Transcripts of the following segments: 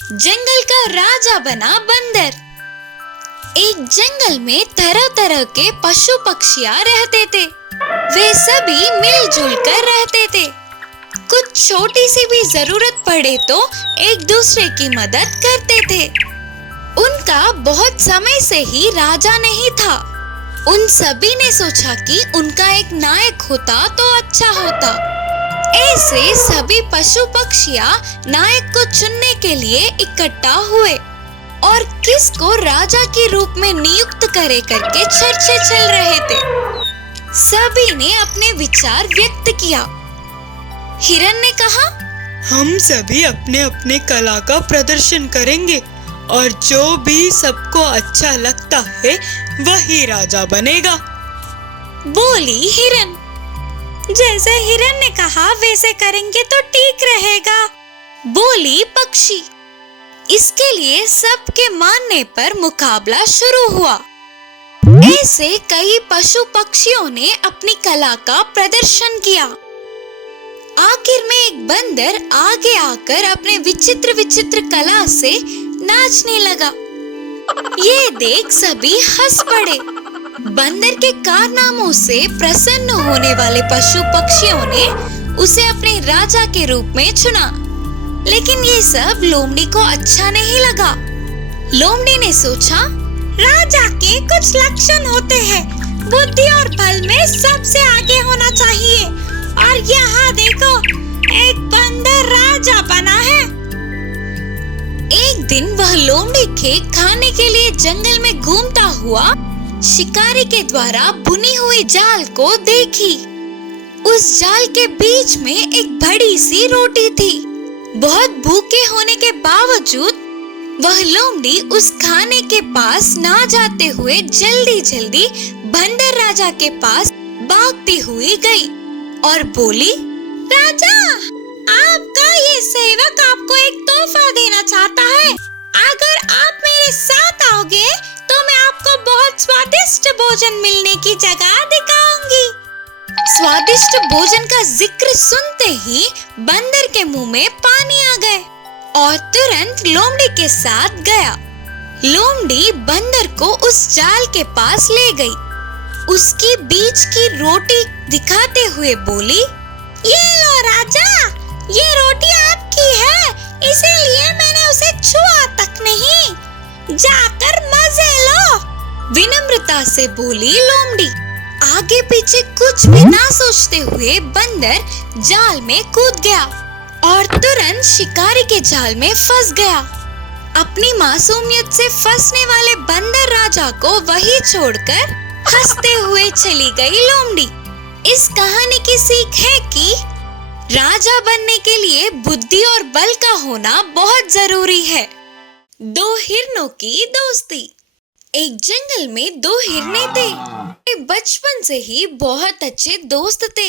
जंगल का राजा बना बंदर। एक जंगल में तरह तरह के पशु पक्षियाँ रहते थे। वे सभी मिलजुल कर रहते थे। कुछ छोटी सी भी जरूरत पड़े तो एक दूसरे की मदद करते थे। उनका बहुत समय से ही राजा नहीं था। उन सभी ने सोचा कि उनका एक नायक होता तो अच्छा होता। ऐसे सभी पशु पक्षियाँ नायक को चुनने के लिए इकट्ठा हुए और किसको राजा के रूप में नियुक्त करे करके चर्चे चल रहे थे। सभी ने अपने विचार व्यक्त किया। हिरन ने कहा, हम सभी अपने अपने कला का प्रदर्शन करेंगे और जो भी सबको अच्छा लगता है वही राजा बनेगा। बोली हिरन। जैसे हिरन ने कहा वैसे करेंगे तो ठीक रहेगा, बोली पक्षी। इसके लिए सबके मानने पर मुकाबला शुरू हुआ। ऐसे कई पशु पक्षियों ने अपनी कला का प्रदर्शन किया। आखिर में एक बंदर आगे आकर अपने विचित्र विचित्र कला से नाचने लगा। ये देख सभी हंस पड़े। बंदर के कारनामों से प्रसन्न होने वाले पशु पक्षियों ने उसे अपने राजा के रूप में चुना। लेकिन ये सब लोमड़ी को अच्छा नहीं लगा। लोमड़ी ने सोचा, राजा के कुछ लक्षण होते हैं, बुद्धि और बल में सबसे आगे होना चाहिए, और यहाँ देखो, एक बंदर राजा बना है। एक दिन वह लोमड़ी के खाने के लिए जंगल में घूमता हुआ शिकारी के द्वारा बुनी हुई जाल को देखी। उस जाल के बीच में एक बड़ी सी रोटी थी। बहुत भूखे होने के बावजूद वह लोमड़ी उस खाने के पास ना जाते हुए जल्दी जल्दी बंदर राजा के पास भागती हुई गई और बोली, राजा, आपका ये सेवक आपको एक तोहफा देना चाहता है। अगर आप मेरे साथ आओगे तो मैं आपको बहुत स्वादिष्ट भोजन मिलने की जगह दिखाऊंगी। स्वादिष्ट भोजन का जिक्र सुनते ही बंदर के मुंह में पानी आ गए और तुरंत लोमड़ी के साथ गया। लोमड़ी बंदर को उस जाल के पास ले गई। उसकी बीच की रोटी दिखाते हुए बोली, ये लो राजा, ये रोटी आपकी है, इसीलिए मैंने उसे छुआ तक नहीं। जाकर मजे लो, विनम्रता से बोली लोमड़ी। आगे पीछे कुछ भी ना सोचते हुए बंदर जाल में कूद गया और तुरंत शिकारी के जाल में फंस गया। अपनी मासूमियत से फंसने वाले बंदर राजा को वही छोड़कर हंसते हुए चली गई लोमड़ी। इस कहानी की सीख है कि राजा बनने के लिए बुद्धि और बल का होना बहुत जरूरी है। दो हिरनों की दोस्ती। एक जंगल में दो हिरने थे। वे बचपन से ही बहुत अच्छे दोस्त थे।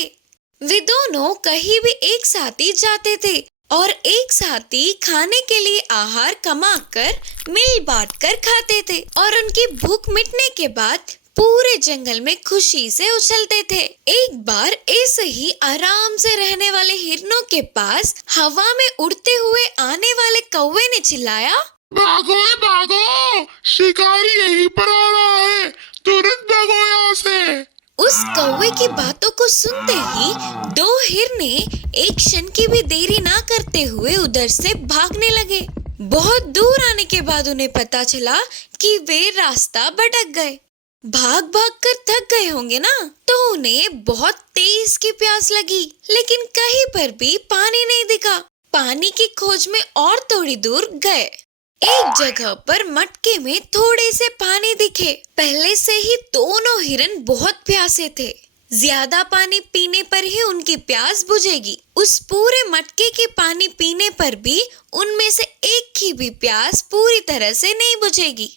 वे दोनों कहीं भी एक साथ ही जाते थे और एक साथ ही खाने के लिए आहार कमाकर मिल बांट कर खाते थे और उनकी भूख मिटने के बाद पूरे जंगल में खुशी से उछलते थे। एक बार ऐसे ही आराम से रहने वाले हिरनों के पास हवा में उड़ते हुए आने वाले कौवे ने चिल्लाया, भागो भागो, शिकारी यहीं पर आ रहा है, तुरंत भागो यहाँ से। उस कौवे की बातों को सुनते ही दो हिरने एक क्षण की भी देरी ना करते हुए उधर से भागने लगे। बहुत दूर आने के बाद उन्हें पता चला कि वे रास्ता भटक गए। भाग भाग कर थक गए होंगे ना, तो उन्हें बहुत तेज की प्यास लगी, लेकिन कहीं पर भी पानी नहीं दिखा। पानी की खोज में और थोड़ी दूर गए। एक जगह पर मटके में थोड़े से पानी दिखे। पहले से ही दोनों हिरन बहुत प्यासे थे। ज्यादा पानी पीने पर ही उनकी प्यास बुझेगी। उस पूरे मटके के पानी पीने पर भी उनमें से एक की भी प्यास पूरी तरह से नहीं बुझेगी।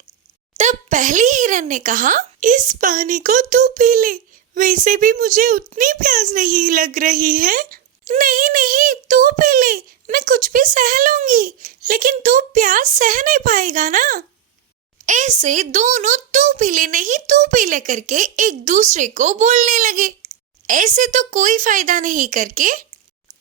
तब पहली हिरन ने कहा, इस पानी को तू पी ले, वैसे भी मुझे उतनी प्यास नहीं लग रही है। नहीं नहीं, तू पी ले, मैं कुछ भी सह लूंगी, लेकिन तू प्यास सह नहीं पाएगा ना। ऐसे दोनों तू पी ले नहीं तू पी ले करके एक दूसरे को बोलने लगे। ऐसे तो कोई फायदा नहीं करके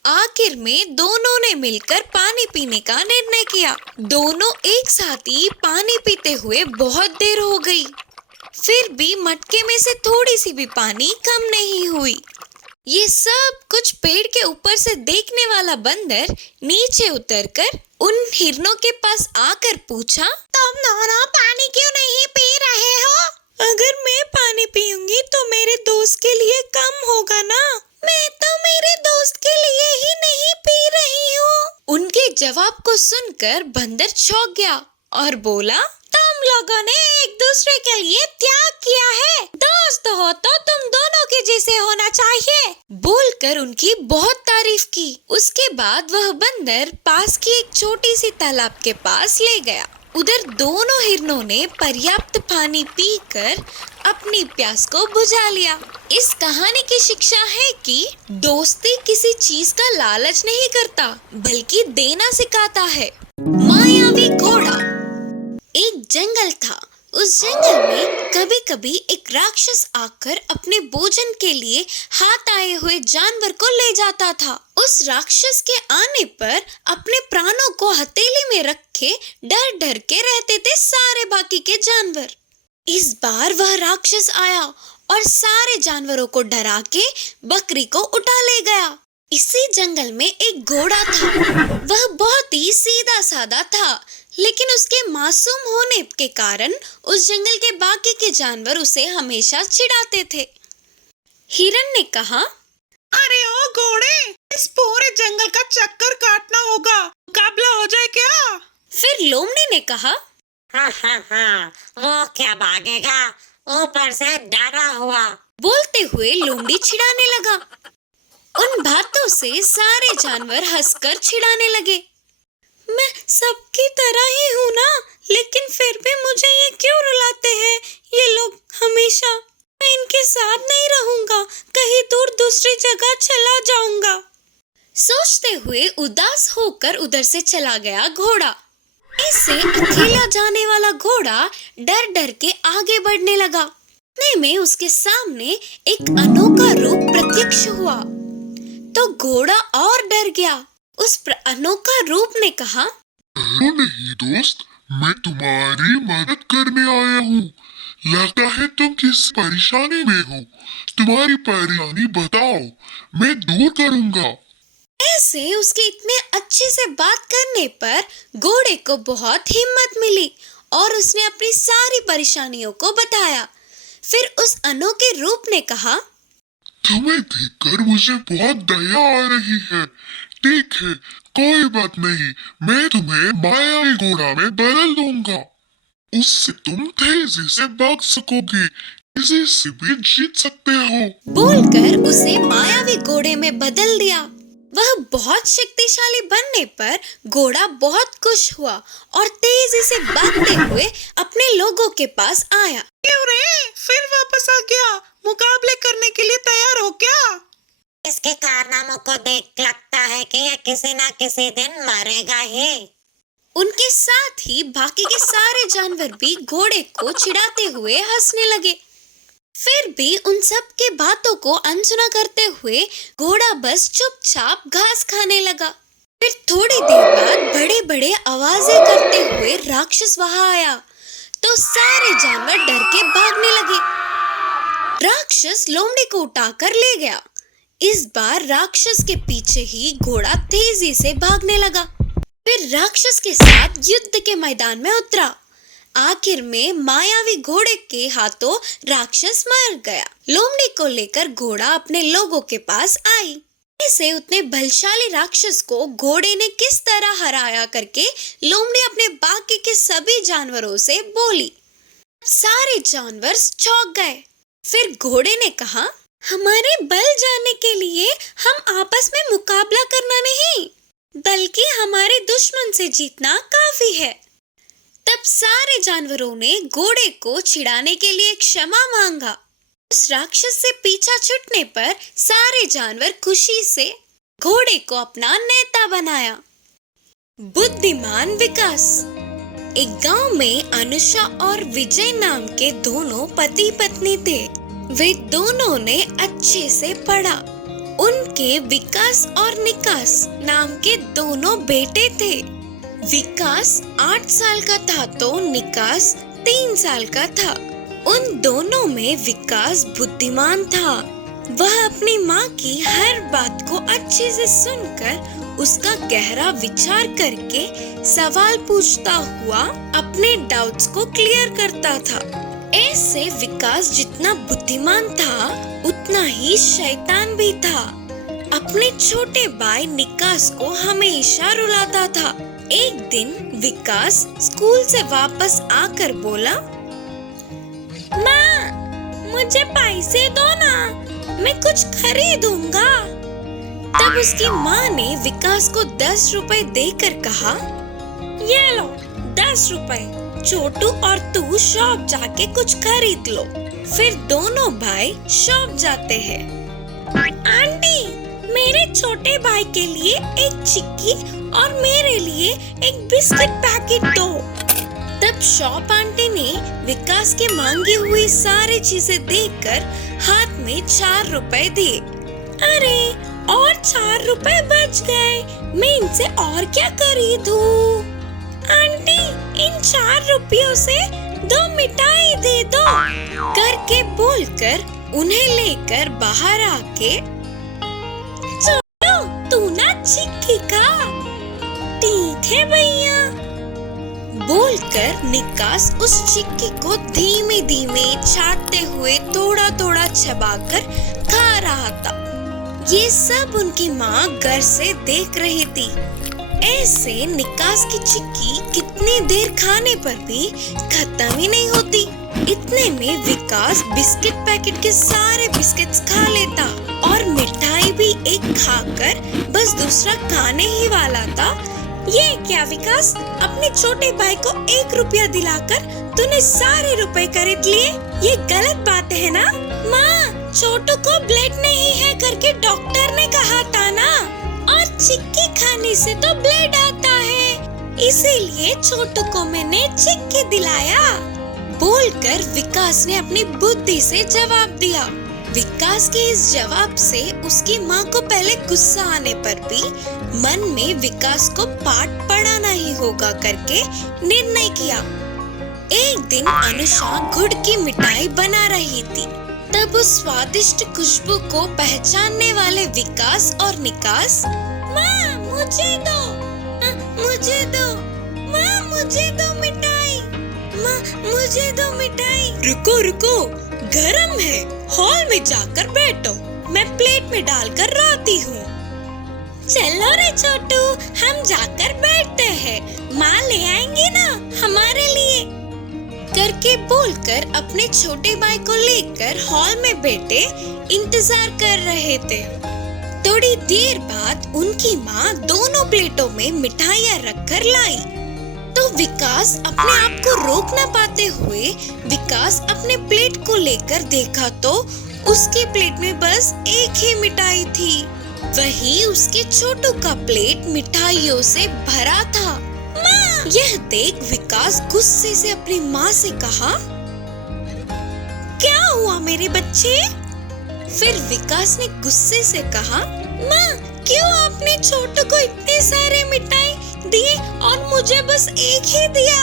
आखिर में दोनों ने मिलकर पानी पीने का निर्णय किया। दोनों एक साथ ही पानी पीते हुए बहुत देर हो गई, फिर भी मटके में से थोड़ी सी भी पानी कम नहीं हुई। ये सब कुछ पेड़ के ऊपर से देखने वाला बंदर नीचे उतरकर उन हिरणों के पास आकर पूछा, तुम दोनों पानी क्यों नहीं पी रहे हो? अगर मैं पानी पीऊंगी तो मेरे दोस्त के लिए कम होगा ना। मैं तो मेरे दोस्त के लिए ही नहीं पी रही हूँ। उनके जवाब को सुनकर बंदर चौंक गया और बोला, तुम लोगों ने एक दूसरे के लिए त्याग किया है। दोस्त हो तो तुम दोनों के जैसे होना चाहिए। बोलकर उनकी बहुत तारीफ की। उसके बाद वह बंदर पास की एक छोटी सी तालाब के पास ले गया। उधर दोनों हिरणों ने पर्याप्त पानी पीकर अपनी प्यास को बुझा लिया। इस कहानी की शिक्षा है कि दोस्ती किसी चीज का लालच नहीं करता, बल्कि देना सिखाता है। मायावी घोड़ा। एक जंगल था। उस जंगल में कभी कभी एक राक्षस आकर अपने भोजन के लिए हाथ आए हुए जानवर को ले जाता था। उस राक्षस के आने पर अपने प्राणों को हथेली में रखे डर डर के रहते थे सारे बाकी के जानवर। इस बार वह राक्षस आया और सारे जानवरों को डरा के बकरी को उठा ले गया। इसी जंगल में एक घोड़ा था। वह बहुत ही सीधा साधा था, लेकिन उसके मासूम होने के कारण उस जंगल के बाकी के जानवर उसे हमेशा चिढ़ाते थे। हिरन ने कहा, अरे ओ घोड़े, इस पूरे जंगल का चक्कर काटना होगा, मुकाबला हो जाए क्या? फिर लोमड़ी ने कहा, हाँ, वो क्या भागेगा, ऊपर से डरा हुआ। बोलते हुए लोमड़ी चिढ़ाने लगा। उन बातों से सारे जानवर हंसकर चिढ़ाने लगे। मैं सबकी तरह ही हूँ ना, लेकिन फिर भी मुझे ये क्यों रुलाते हैं ये लोग हमेशा। मैं इनके साथ नहीं रहूंगा, कहीं दूर दूसरी जगह चला जाऊंगा। सोचते हुए उदास होकर उधर से चला गया घोड़ा। इससे अकेला जाने वाला घोड़ा डर डर के आगे बढ़ने लगा। इतने में उसके सामने एक अनोखा रूप प्रत्यक्ष हुआ तो घोड़ा और डर गया। उस अनोखा रूप ने कहा, नहीं दोस्त, मैं तुम्हारी मदद करने आया हूँ। लगता है तुम किस परेशानी में हो। तुम्हारी परेशानी बताओ, मैं दूर करूँगा। ऐसे उसके इतने अच्छे से बात करने पर घोड़े को बहुत हिम्मत मिली और उसने अपनी सारी परेशानियों को बताया। फिर उस अनोखे रूप ने कहा, तुम्हें देखकर मुझे बहुत दया आ रही है। ठीक है, कोई बात नहीं, मैं तुम्हें मायावी घोड़ा में बदल दूंगा। उससे तुम तेजी से भाग सकोगे, किसी से भी जीत सकते हो। बोलकर उसे मायावी घोड़े में बदल दिया। वह बहुत शक्तिशाली बनने पर घोड़ा बहुत खुश हुआ और तेजी से भागते हुए अपने लोगों के पास आया। क्यों रे, फिर वापस आ गया? मुकाबले करने के लिए तैयार हो क्या? इसके कारनामों को देख लगता है कि यह किसी न किसी दिन मरेगा ही। उनके साथ ही बाकी के सारे जानवर भी घोड़े को चिढ़ाते हुए हंसने लगे। फिर भी उन सब के बातों को अनसुना करते हुए घोड़ा बस चुपचाप घास खाने लगा। फिर थोड़ी देर बाद बड़े बड़े आवाजें करते हुए राक्षस वहां आया तो सारे जानवर डर के भागने लगे। राक्षस लोमड़ी को उठाकर ले गया। इस बार राक्षस के पीछे ही घोड़ा तेजी से भागने लगा। फिर राक्षस के साथ युद्ध के मैदान में उतरा। आखिर में मायावी घोड़े के हाथों राक्षस मर गया। लोमड़ी को लेकर घोड़ा अपने लोगों के पास आई। ऐसे उतने बलशाली राक्षस को घोड़े ने किस तरह हराया करके लोमड़ी अपने बाकी के सभी जानवरों से बोली। सारे जानवर चौंक गए। फिर घोड़े ने कहा, हमारे बल जानने के लिए हम आपस में मुकाबला करना नहीं, बल्कि हमारे दुश्मन से जीतना काफी है। तब सारे जानवरों ने घोड़े को छिड़ाने के लिए क्षमा मांगा। उस राक्षस से पीछा छूटने पर सारे जानवर खुशी से घोड़े को अपना नेता बनाया। बुद्धिमान विकास। एक गांव में अनुषा और विजय नाम के दोनों पति पत्नी थे। वे दोनों ने अच्छे से पढ़ा उनके विकास और निकास नाम के दोनों बेटे थे। विकास 8 साल का था तो निकास 3 साल का था। उन दोनों में विकास बुद्धिमान था। वह अपनी माँ की हर बात को अच्छे से सुनकर उसका गहरा विचार करके सवाल पूछता हुआ अपने डाउट्स को क्लियर करता था। ऐसे विकास जितना बुद्धिमान था उतना ही शैतान भी था। अपने छोटे भाई निकास को हमेशा रुलाता था। एक दिन विकास स्कूल से वापस आकर बोला, माँ, मुझे पैसे दो ना, मैं कुछ खरीदूंगा। तब उसकी माँ ने विकास को 10 रुपए देकर कहा, ये लो 10 रुपए, छोटू और तू शॉप जाके कुछ खरीद लो। फिर दोनों भाई शॉप जाते हैं। आंटी, मेरे छोटे भाई के लिए एक चिक्की और मेरे लिए एक बिस्किट पैकेट दो। तब शॉप आंटी ने विकास के मांगी हुई सारी चीजें देकर हाथ में 4 रुपए दिए। अरे, और 4 रुपए बच गए, मैं इनसे और क्या खरीदूं? आंटी, इन 4 रुपयों से 2 मिठाई दे दो, करके बोलकर उन्हें लेकर बाहर आके, चलो तू ना चिक्की खा। ठीक है भैया, बोलकर निकास उस चिक्की को धीमे धीमे चाटते हुए थोड़ा थोड़ा चबाकर खा रहा था। ये सब उनकी माँ घर से देख रही थी। ऐसे निकास की चिक्की कितनी देर खाने पर भी खत्म ही नहीं होती। इतने में विकास बिस्किट पैकेट के सारे बिस्किट्स खा लेता और मिठाई भी एक खाकर बस दूसरा खाने ही वाला था। ये क्या विकास, अपने छोटे भाई को 1 रुपया दिलाकर तूने सारे रुपए खरीद लिए? ये गलत बात है ना? माँ, छोटू को ब्लड नहीं है करके डॉक्टर ने कहा था ना, और चिक्की खाने से तो ब्लड आता है, इसीलिए छोटू को मैंने चिक्की दिलाया। बोलकर विकास ने अपनी बुद्धि से जवाब दिया। विकास के इस जवाब से उसकी माँ को पहले गुस्सा आने पर भी मन में विकास को पाठ पढ़ाना ही होगा करके निर्णय किया। एक दिन अनुषा गुड़ की मिठाई बना रही थी। तब उस स्वादिष्ट खुशबू को पहचानने वाले विकास और निकास, माँ मुझे दो, मुझे दो, माँ मुझे दो मिठाई, माँ मुझे दो मिठाई। रुको रुको, गरम है, हॉल में जाकर बैठो, मैं प्लेट में डालकर लाती हूँ। चलो रे छोटू, हम जाकर बैठते हैं, माँ ले आएंगे ना हमारे लिए, करके बोलकर अपने छोटे भाई को लेकर हॉल में बैठे इंतजार कर रहे थे। थोड़ी देर बाद उनकी माँ दोनों प्लेटों में मिठाइयाँ रखकर लाई। तो विकास अपने आप को रोक न पाते हुए विकास अपने प्लेट को लेकर देखा तो उसके प्लेट में बस एक ही मिठाई थी। वही उसके छोटू का प्लेट मिठाइयों से भरा था। माँ! यह देख विकास गुस्से से अपनी माँ से कहा, क्या हुआ मेरे बच्चे? फिर विकास ने गुस्से से कहा, माँ क्यों आपने छोटू को इतने सारे मिठाई दिए और मुझे बस एक ही दिया?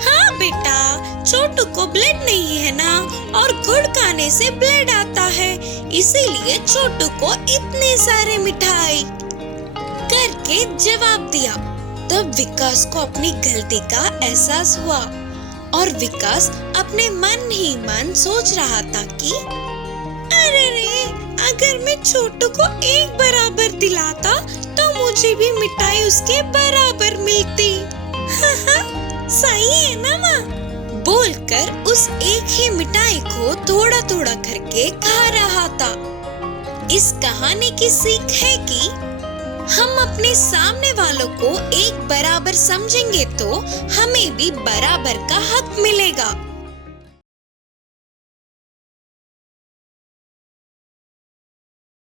हाँ बेटा, छोटू को ब्लड नहीं है ना, और गुड़ खाने से ब्लड आता है, इसीलिए छोटू को इतने सारे मिठाई, करके जवाब दिया। तब विकास को अपनी गलती का एहसास हुआ और विकास अपने मन ही मन सोच रहा था कि अरे रे, अगर मैं छोटू को एक बराबर दिलाता तो मुझे भी मिठाई उसके बराबर मिलती। सही है ना माँ? बोलकर उस एक ही मिठाई को थोड़ा थोड़ा करके खा रहा था। इस कहानी की सीख है कि हम अपने सामने वालों को एक बराबर समझेंगे तो हमें भी बराबर का हक मिलेगा।